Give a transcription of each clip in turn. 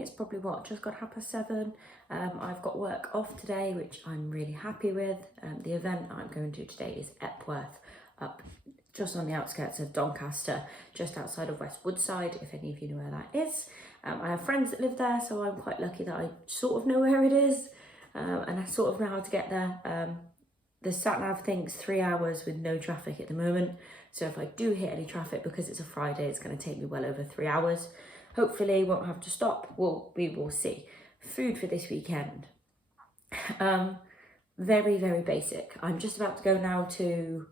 It's probably what, just got 7:30. I've got work off today, which I'm really happy with. The event I'm going to today is Epworth, up just on the outskirts of Doncaster, just outside of West Woodside, if any of you know where that is. I have friends that live there, so I'm quite lucky that I sort of know where it is, and I sort of know how to get there. The sat-nav thinks 3 hours with no traffic at the moment, so if I do hit any traffic, because it's a Friday, it's going to take me well over 3 hours. Hopefully won't have to stop. We will see. Food for this weekend. Very, very basic. I'm just about to go now to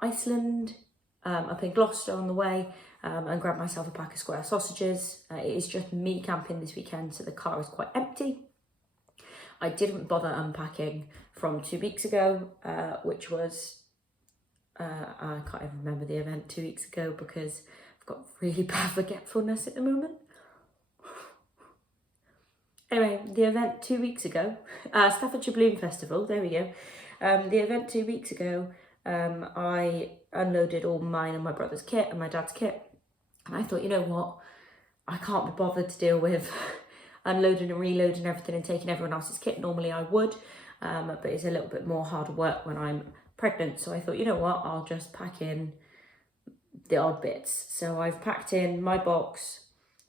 Iceland, up in Gloucester on the way, and grab myself a pack of square sausages. It is just me camping this weekend, so the car is quite empty. I didn't bother unpacking from 2 weeks ago, which was, I can't even remember the event 2 weeks ago because I've got really bad forgetfulness at the moment. Anyway, the event 2 weeks ago, Staffordshire Balloon Festival, there we go. The event 2 weeks ago, I unloaded all mine and my brother's kit and my dad's kit. And I thought, you know what, I can't be bothered to deal with unloading and reloading everything and taking everyone else's kit. Normally I would, but it's a little bit more harder work when I'm pregnant. So I thought, you know what, I'll just pack in the odd bits. So I've packed in my box,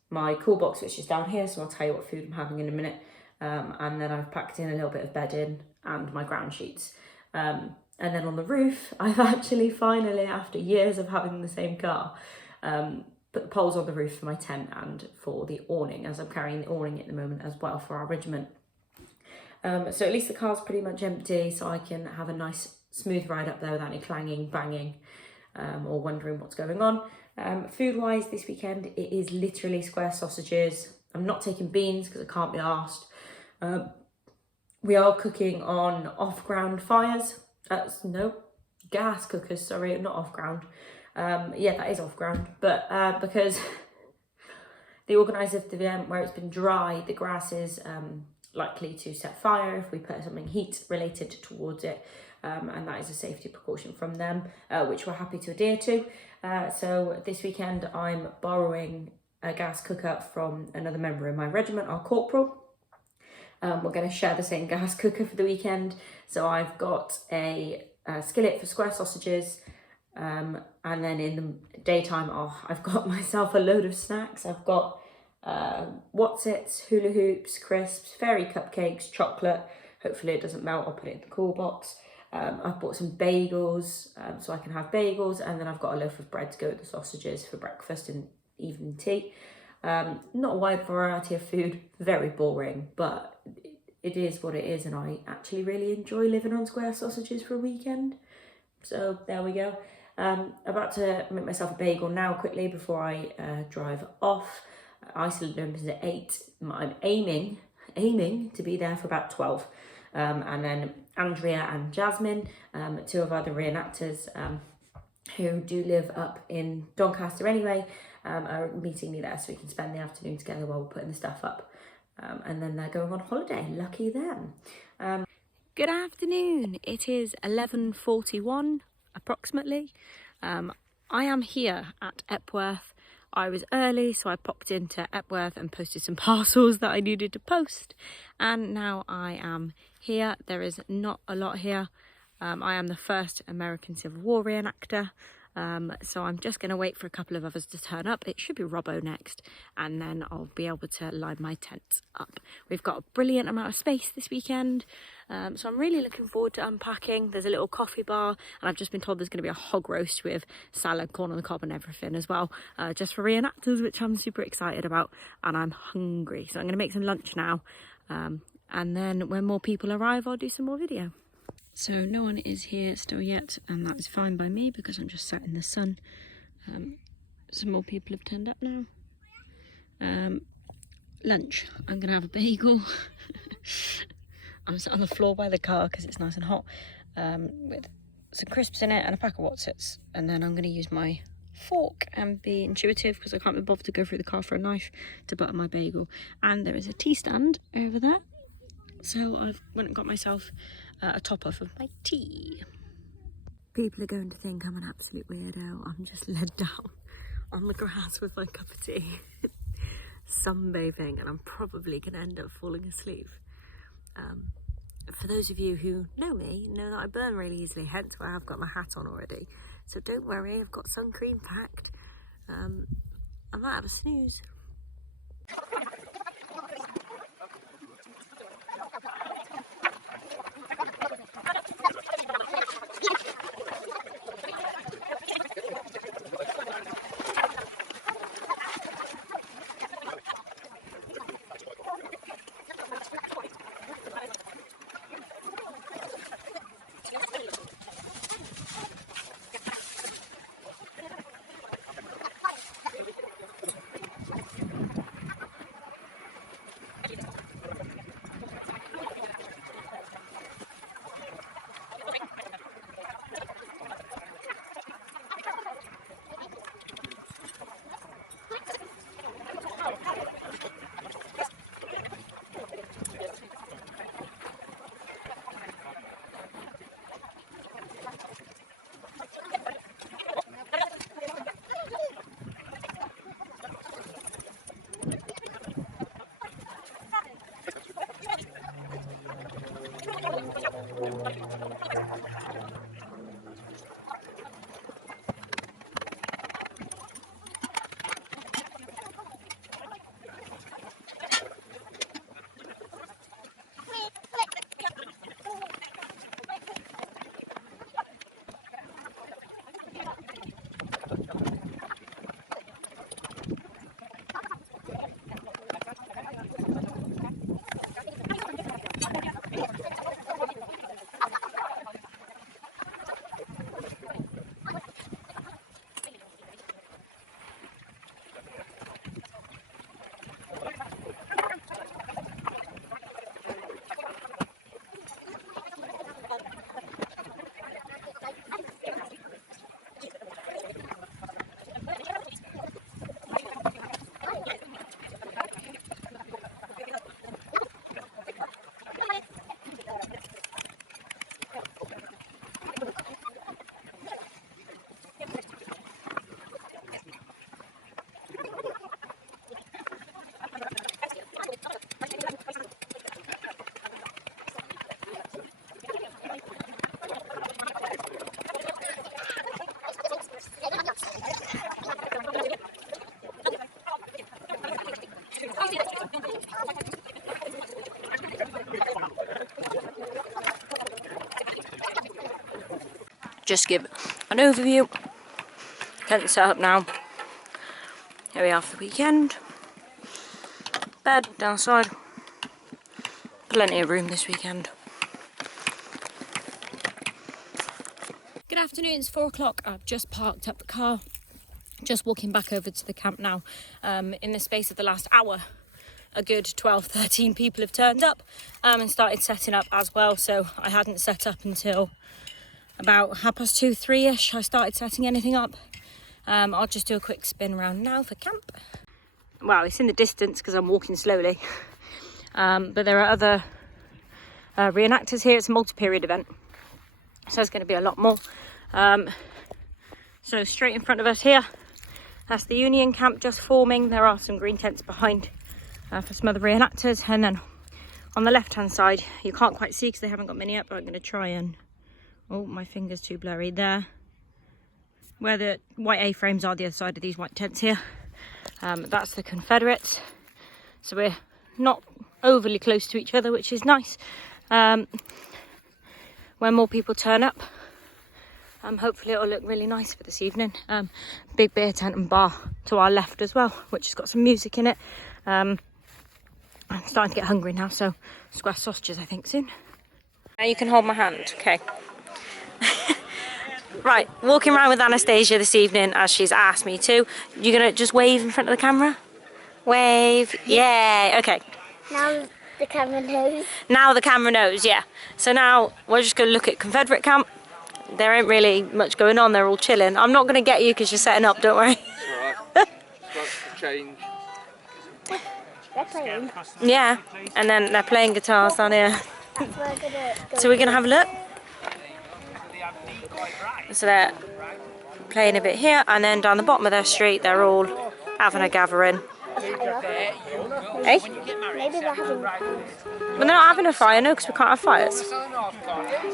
my cool box, which is down here, so I'll tell you what food I'm having in a minute. And then I've packed in a little bit of bedding and my ground sheets. And then on the roof, I've actually finally, after years of having the same car, put the poles on the roof for my tent and for the awning, as I'm carrying the awning at the moment as well for our regiment. So at least the car's pretty much empty, so I can have a nice smooth ride up there without any clanging, banging, or wondering what's going on. Food-wise this weekend, it is literally square sausages. I'm not taking beans because I can't be arsed. We are cooking on off-ground fires. No, gas cookers, sorry, not off-ground. Yeah, that is off-ground, but because the organiser of the event, where it's been dry, the grass is likely to set fire if we put something heat related towards it. And that is a safety precaution from them, which we're happy to adhere to. So this weekend I'm borrowing a gas cooker from another member in my regiment, our corporal. We're going to share the same gas cooker for the weekend. So I've got a skillet for square sausages, and then in the daytime I've got myself a load of snacks. I've got What's-Its, hula hoops, crisps, fairy cupcakes, chocolate. Hopefully it doesn't melt. I'll put it in the cool box. I've bought some bagels, so I can have bagels, and then I've got a loaf of bread to go with the sausages for breakfast and evening tea. Not a wide variety of food, very boring, but it is what it is, and I actually really enjoy living on square sausages for a weekend. So there we go. About to make myself a bagel now quickly before I drive off. Iceland opens at 8. I'm aiming to be there for about 12. And then Andrea and Jasmine, two of other reenactors who do live up in Doncaster anyway, are meeting me there so we can spend the afternoon together while we're putting the stuff up. And then they're going on holiday, lucky them. Good afternoon, it is 11:41 approximately. I am here at Epworth. I was early, so I popped into Epworth and posted some parcels that I needed to post. And now I am here. There is not a lot here. I am the first American Civil War reenactor. So I'm just going to wait for a couple of others to turn up. It should be Robbo next, and then I'll be able to line my tent up. We've got a brilliant amount of space this weekend, so I'm really looking forward to unpacking. There's a little coffee bar, and I've just been told there's going to be a hog roast with salad, corn on the cob and everything as well, just for reenactors, which I'm super excited about, and I'm hungry. So I'm going to make some lunch now, and then when more people arrive, I'll do some more video. So no one is here still yet, and that is fine by me because I'm just sat in the sun. Some more people have turned up now. Lunch, I'm gonna have a bagel. I'm sat on the floor by the car because it's nice and hot, with some crisps in it and a pack of What's-Its. And then I'm gonna use my fork and be intuitive because I can't be bothered to go through the car for a knife to butter my bagel. And there is a tea stand over there. So I've went and got myself a topper for my tea. People are going to think I'm an absolute weirdo. I'm just laid down on the grass with my cup of tea. sunbathing, and I'm probably going to end up falling asleep. For those of you who know me, know that I burn really easily, hence why I've got my hat on already. So don't worry, I've got sun cream packed. I might have a snooze. Just give an overview. Tent set up now. Here we are for the weekend. Bed downside. Plenty of room this weekend. Good afternoon, it's 4 o'clock. I've just parked up the car. Just walking back over to the camp now. In the space of the last hour, a good 12-13 people have turned up and started setting up as well. So I hadn't set up until about 2:30, 3ish. I started setting anything up. I'll just do a quick spin around now for camp. Well, it's in the distance because I'm walking slowly. But there are other reenactors here. It's a multi-period event, so there's going to be a lot more. So straight in front of us here, that's the Union camp just forming. There are some green tents behind for some other reenactors. And then on the left-hand side, you can't quite see because they haven't got many up, but I'm going to try and... Oh, my finger's too blurry there. Where the white A-frames are, the other side of these white tents here. That's the Confederates. So we're not overly close to each other, which is nice. When more people turn up, hopefully it'll look really nice for this evening. Big beer tent and bar to our left as well, which has got some music in it. I'm starting to get hungry now, so square sausages I think soon. Now you can hold my hand, okay. Right, walking around with Anastasia this evening as she's asked me to. You're gonna just wave in front of the camera? Wave, yeah, okay. Now the camera knows. Now the camera knows, yeah. So now we're just gonna look at Confederate camp. There ain't really much going on, they're all chilling. I'm not gonna get you because you're setting up, don't worry. Alright, change. They're playing. Yeah, and then they're playing guitars down here. That's where I'm gonna go. So we're gonna have a look. So they're playing a bit here, and then down the bottom of their street they're all having a gathering. Eh? Maybe they're having fun. Well, they're not having a fire, no, because we can't have fires.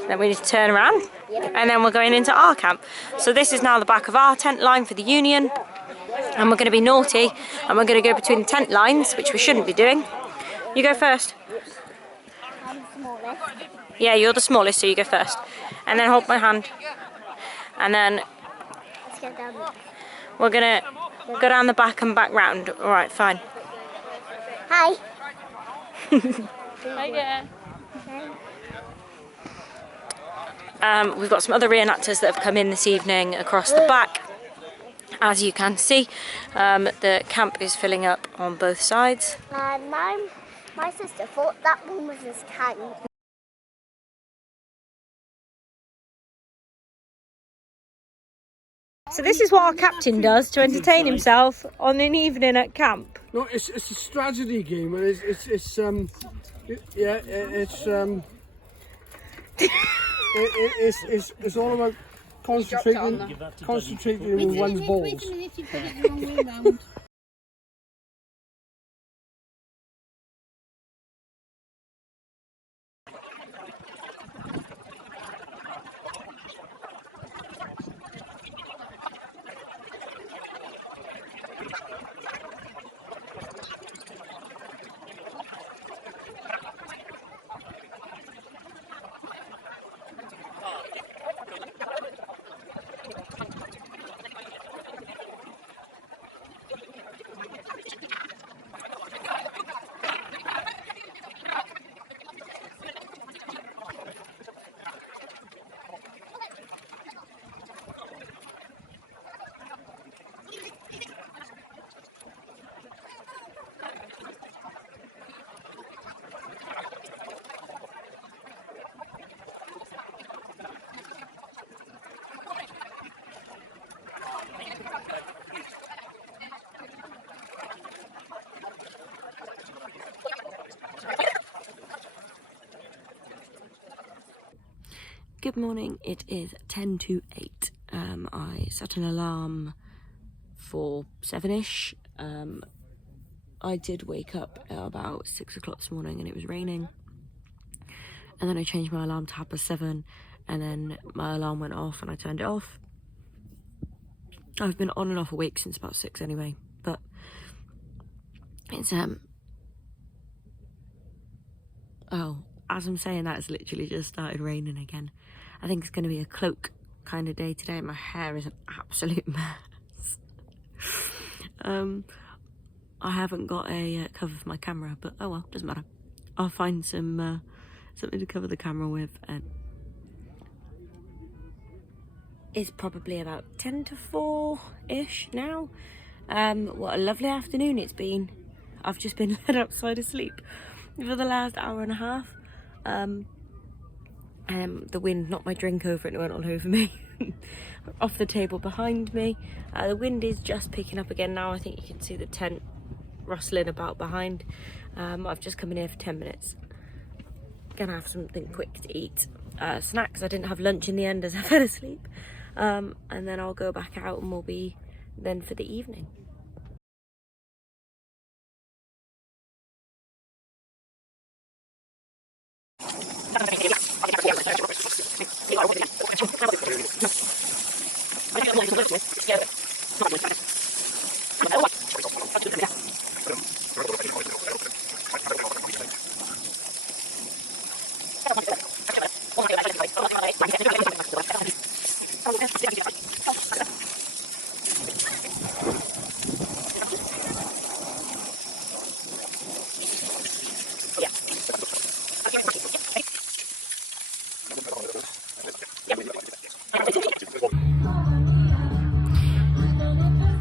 Then we need to turn around, and then we're going into our camp. So this is now the back of our tent line for the union, and we're going to be naughty, and we're going to go between the tent lines, which we shouldn't be doing. You go first. I'm the smallest. Yeah, you're the smallest, so you go first. And then hold my hand. And then Let's go down there. we're going to go down the back and back round. All right, fine. Hi. We've got some other reenactors that have come in this evening across the back. As you can see, the camp is filling up on both sides. My sister thought that one was his tank. So this is what our captain does to entertain himself on an evening at camp. No, it's a strategy game, and it's all about concentrating with one's balls. Good morning, it is 10 to 8. I set an alarm for 7ish. I did wake up at about 6 o'clock this morning and it was raining. And then I changed my alarm to 7:30 and then my alarm went off and I turned it off. I've been on and off awake since about 6 anyway, but it's oh, as I'm saying that, it's literally just started raining again. I think it's going to be a cloak kind of day today. My hair is an absolute mess. I haven't got a cover for my camera, but oh well, doesn't matter. I'll find some something to cover the camera with. And it's probably about 10 to 4-ish now. What a lovely afternoon it's been. I've just been led outside asleep for the last hour and a half. The wind knocked my drink over and it went all over me. Off the table behind me. The wind is just picking up again now. I think you can see the tent rustling about behind. I've just come in here for 10 minutes. Gonna have something quick to eat. Snacks. I didn't have lunch in the end as I fell asleep. And then I'll go back out and we'll be then for the evening.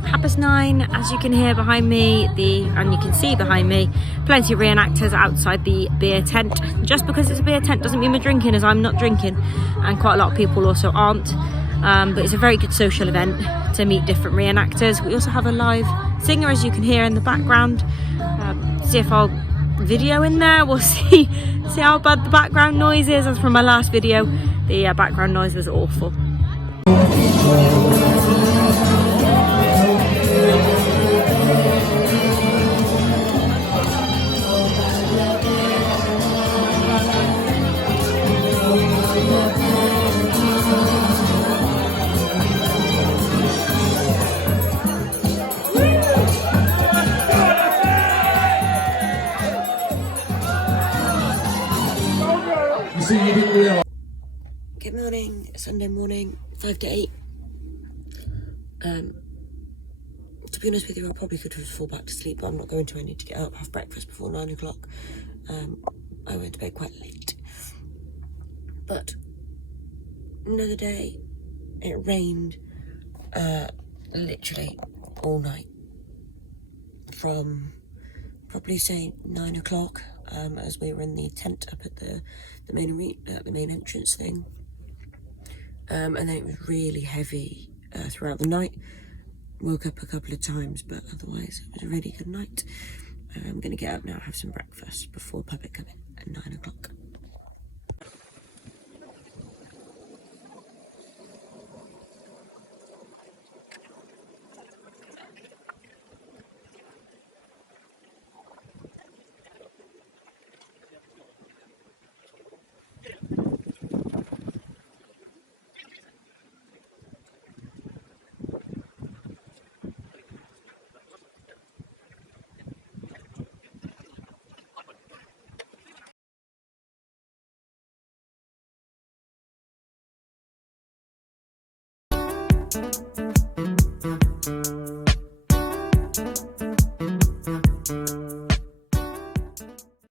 Half 9, as you can hear behind me, and you can see behind me, plenty of reenactors outside the beer tent. Just because it's a beer tent doesn't mean we're drinking, as I'm not drinking, and quite a lot of people also aren't. But it's a very good social event to meet different reenactors. We also have a live singer, as you can hear in the background. See if I'll video in there. We'll see how bad the background noise is. As from my last video, the background noise was awful. proceeding we are. Good morning, Sunday morning, 5 to 8. To be honest with you, I probably could have fall back to sleep, but I'm not going to. I need to get up, have breakfast before 9 o'clock. I went to bed quite late. But another day, it rained literally all night. From probably say 9 o'clock, as we were in the tent up at the main entrance thing. And then it was really heavy throughout the night. Woke up a couple of times, but otherwise it was a really good night. I'm going to get up now, have some breakfast before public come in.